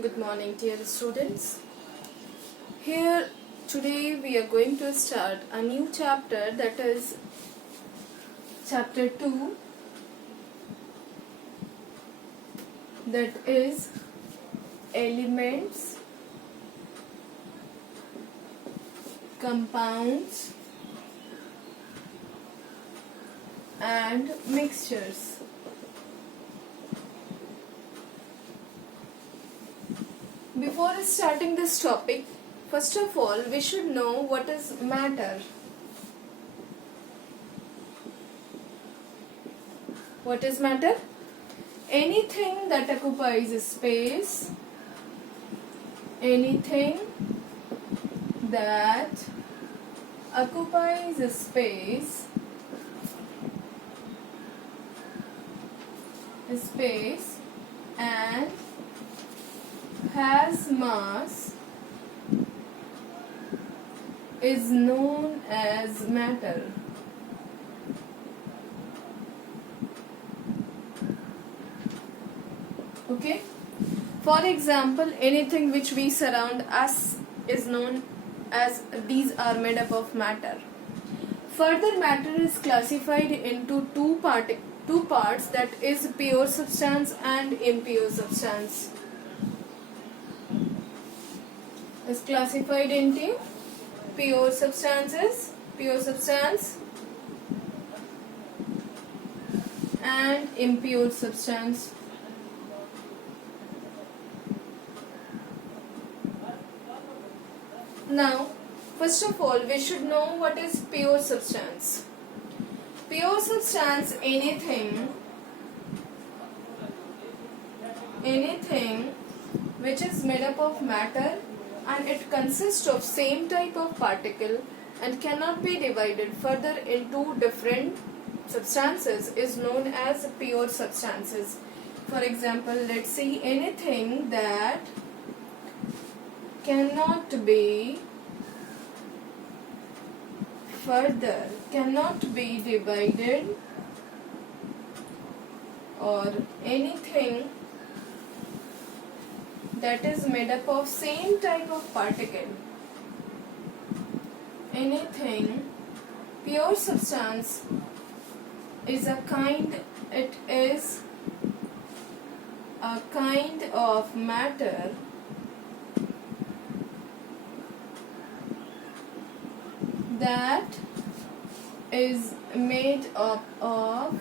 Good morning, dear students. Here today we are going to start a new chapter, that is chapter 2, that is elements, compounds and mixtures. Before starting this topic, first of all, we should know what is matter. What is matter? Anything that occupies space, anything that occupies space and has mass is known as matter. Okay? For example, anything which we surround us is known as, these are made up of matter. Further, matter is classified into two parts, that is pure substance and impure substance. Is classified into pure substance and impure substance. Now, first of all, we should know what is pure substance. Pure substance, anything which is made up of matter and it consists of same type of particle and cannot be divided further into different substances is known as pure substances. For example, let's see, anything that cannot be divided, or anything that is made up of same type of particle. Anything, pure substance is a kind of matter that is made up of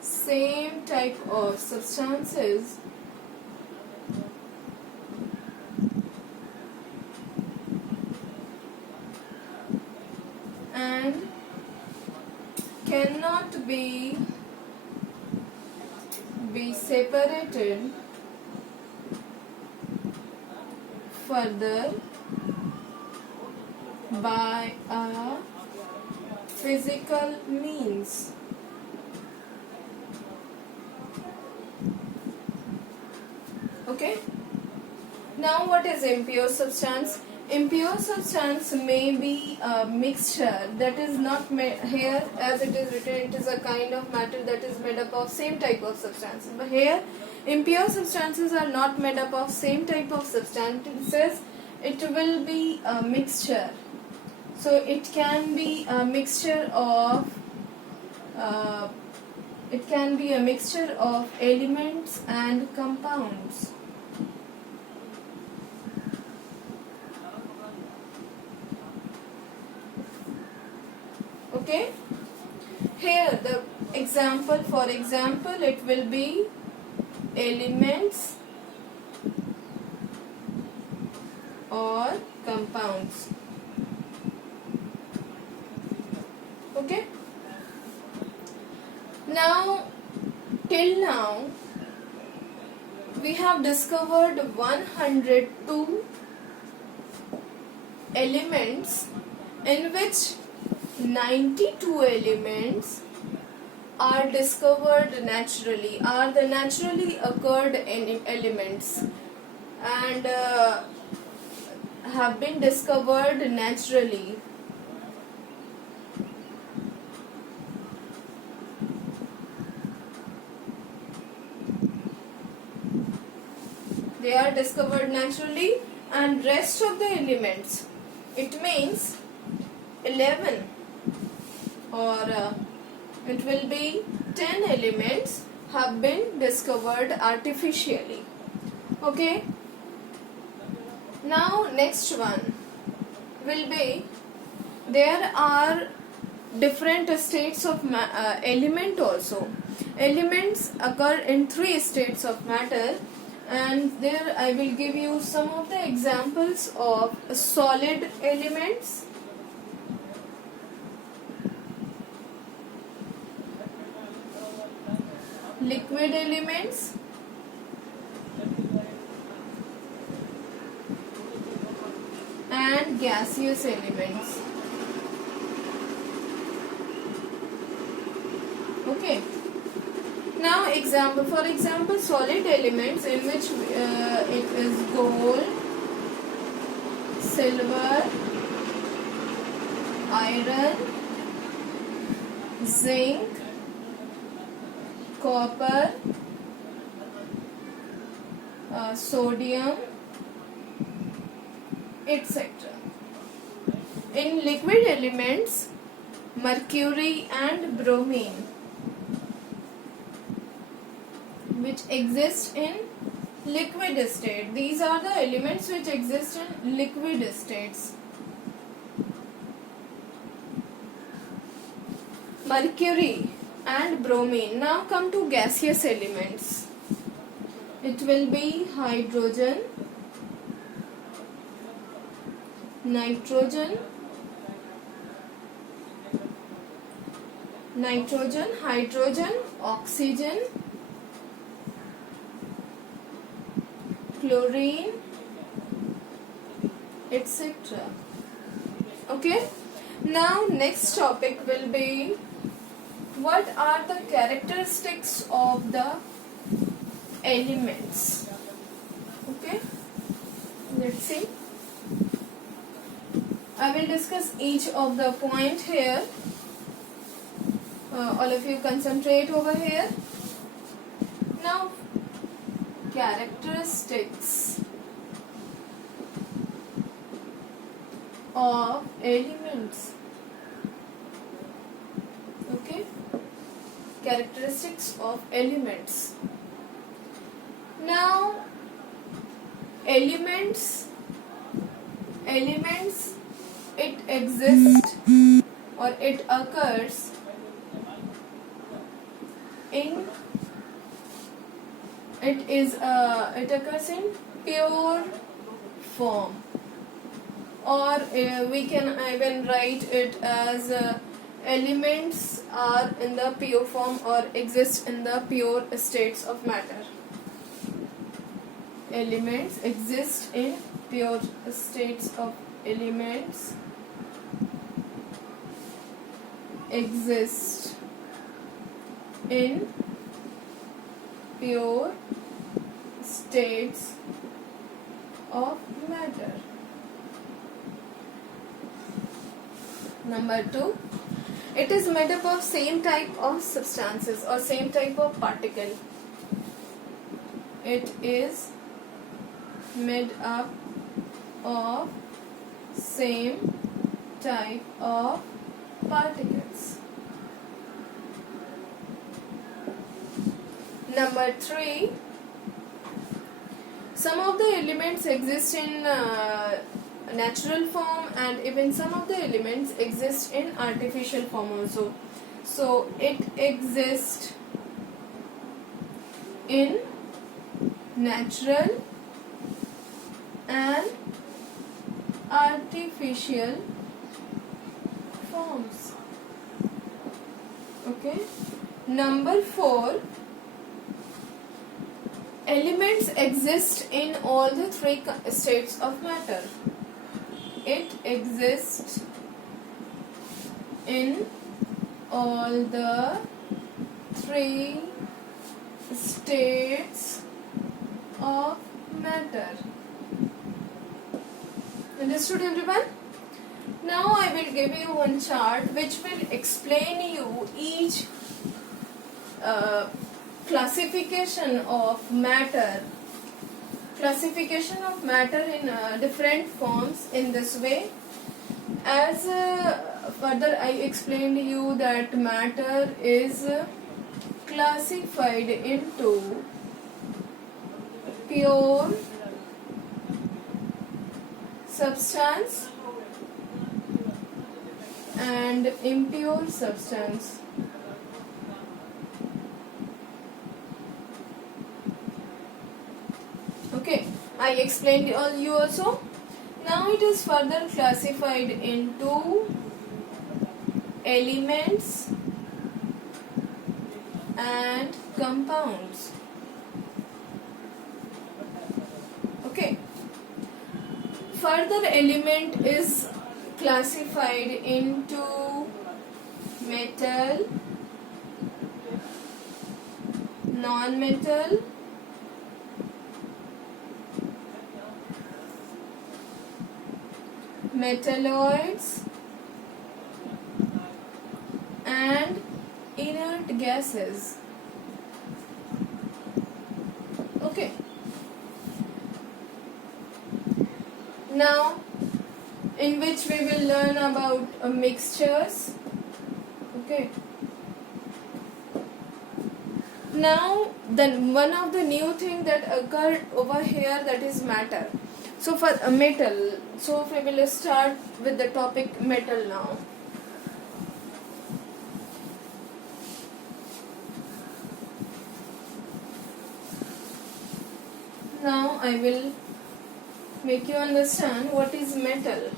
same type of substances and cannot be separated further by a physical means. Okay? Now, what is impure substance? Impure substance may be a mixture that is not made here, as it is written, it is a kind of matter that is made up of same type of substances. But here, impure substances are not made up of same type of substances. It will be a mixture. So it can be a mixture of elements and compounds. Okay? Here the example, for example, it will be elements or compounds. Okay? Now, till now, we have discovered 102 elements, in which 92 elements are discovered naturally, are the naturally occurred elements, and have been discovered naturally. they are discovered naturally, and rest of the elements, it means 11 or it will be 10 elements have been discovered artificially. Okay, now next one will be, there are different states of element also. Elements occur in 3 states of matter, and there I will give you some of the examples of solid elements, liquid elements, and gaseous elements. Okay. Now for example, solid elements in which it is gold, silver, iron, zinc, copper, sodium, etc. In liquid elements, mercury and bromine, which exist in liquid state. These are the elements which exist in liquid states. Mercury and bromine. Now come to gaseous elements. It will be hydrogen, nitrogen, hydrogen, oxygen, chlorine, etc. Okay. Now next topic will be, what are the characteristics of the elements? Okay, let's see. I will discuss each of the point here. All of you concentrate over here. Now, characteristics of elements. Okay, characteristics of elements. Now, elements, it exists or it occurs in, it occurs in pure form, or we can even write it as elements are in the pure form or exist in the pure states of matter. Elements exist in pure states of elements exist in pure states of matter. Number 2, it is made up of same type of substances or same type of particle. It is made up of same type of particles. Number 3, some of the elements exist in natural form, and even some of the elements exist in artificial form also. So it exists in natural and artificial forms. Okay. Number 4, elements exist in all the 3 states of matter. It exists in all the 3 states of matter. Understood, everyone? Now I will give you one chart which will explain you each classification of matter classification of matter in different forms in this way. As further I explained to you that matter is classified into pure substance and impure substance. Okay, I explained you also. Now it is further classified into elements and compounds. Okay. Further element is classified into metal, non-metal, metalloids and inert gases. Okay. Now, in which we will learn about mixtures. Okay. Now, then one of the new thing that occurred over here, that is matter. So for metal, so we will start with the topic metal now. Now I will make you understand what is metal.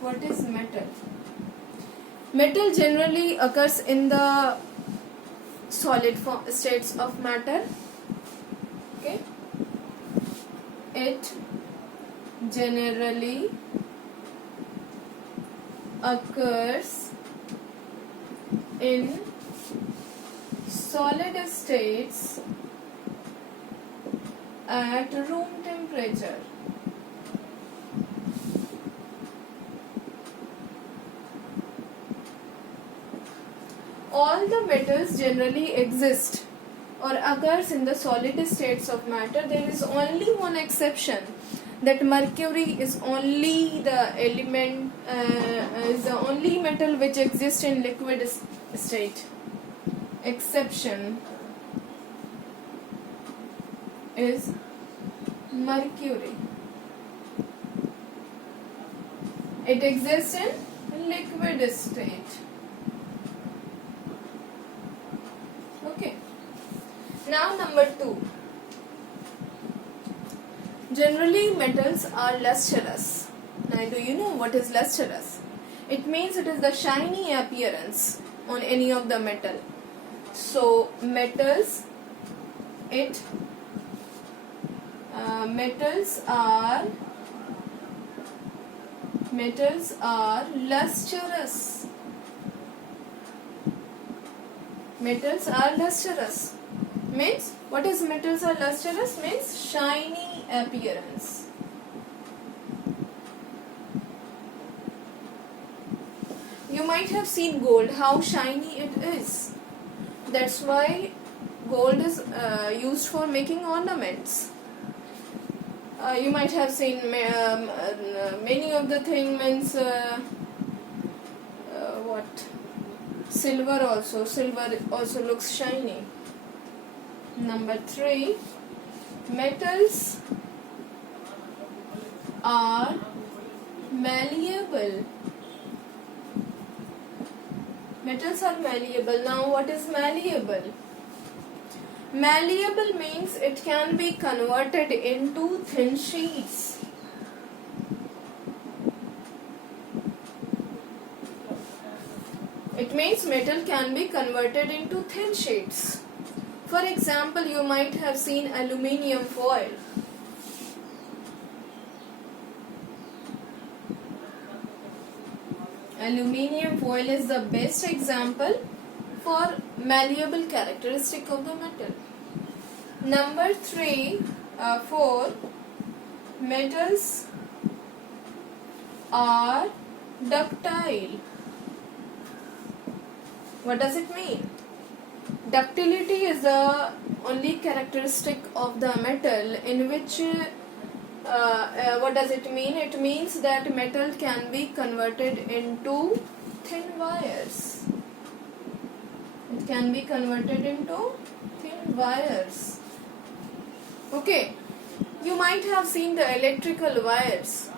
What is metal? Metal generally occurs in the solid states of matter. Okay. It generally occurs in solid states at room temperature. All the metals generally exist or occurs in the solid states of matter. There is only one exception, that mercury is only the element, is the only metal which exists in liquid state. Exception is mercury. It exists in liquid state. Okay. Now number 2. Generally metals are lustrous. Now do you know what is lustrous? It means it is the shiny appearance on any of the metal. So metals, metals are lustrous. Metals are lustrous. Means, what is metals are lustrous? Means shiny appearance. You might have seen gold, how shiny it is. That's why gold is used for making ornaments. You might have seen many of the things, what? Silver also looks shiny. Number 3, metals are malleable. Metals are malleable. Now what is malleable? Malleable means it can be converted into thin sheets. It means metal can be converted into thin sheets. For example, you might have seen aluminium foil. Aluminium foil is the best example for malleable characteristic of the metal. Number 4, metals are ductile. What does it mean? Ductility is the only characteristic of the metal in which what does it mean? It means that metal can be converted into thin wires. It can be converted into thin wires. Okay, you might have seen the electrical wires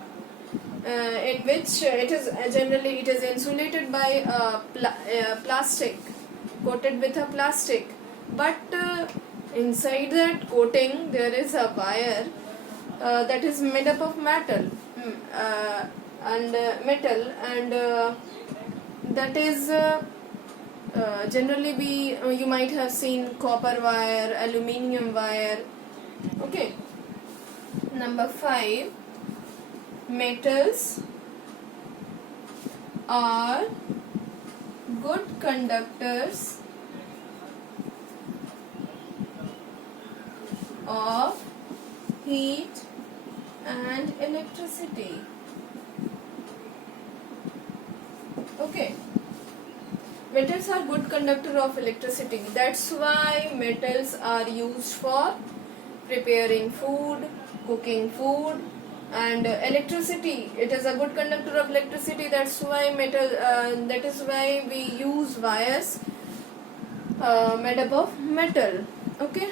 in which it is generally insulated by plastic, coated with a plastic, but inside that coating there is a wire that is made up of metal and that is generally you might have seen copper wire, aluminium wire. Okay. Number 5, metals are good conductors of heat and electricity. Okay, metals are good conductor of electricity. That's why metals are used for preparing food, cooking food, and electricity. It is a good conductor of electricity. That's why that is why we use wires made up of metal. Okay.